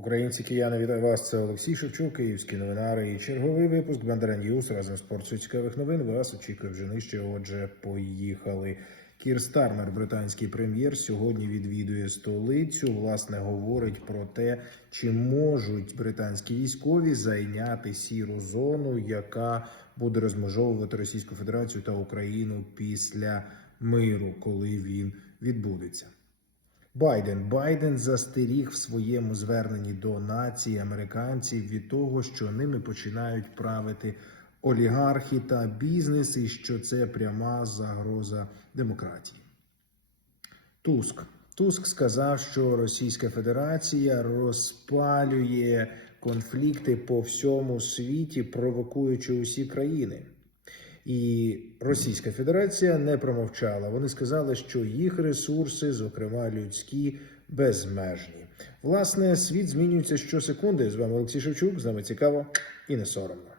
Українці кияни, вітаю вас. Це Олексій Шевчук, Київські новинари і черговий випуск Бандера Ньюс разом з порцією цікавих новин. Вас очікує вже нижче. Отже, поїхали. Кір Стармер, британський прем'єр, сьогодні відвідує столицю. Власне говорить про те, чи можуть британські військові зайняти сіру зону, яка буде розмежовувати Російську Федерацію та Україну після миру, коли він відбудеться. Байден Байден застеріг в своєму зверненні до нації американців від того, що ними починають правити олігархи та бізнес, і що це пряма загроза демократії. Туск Туск сказав, що Російська Федерація розпалює конфлікти по всьому світі, провокуючи усі країни. І Російська Федерація не промовчала. Вони сказали, що їх ресурси, зокрема людські, безмежні. Власне, світ змінюється щосекунди. З вами Олексій Шевчук. З нами цікаво і не соромно.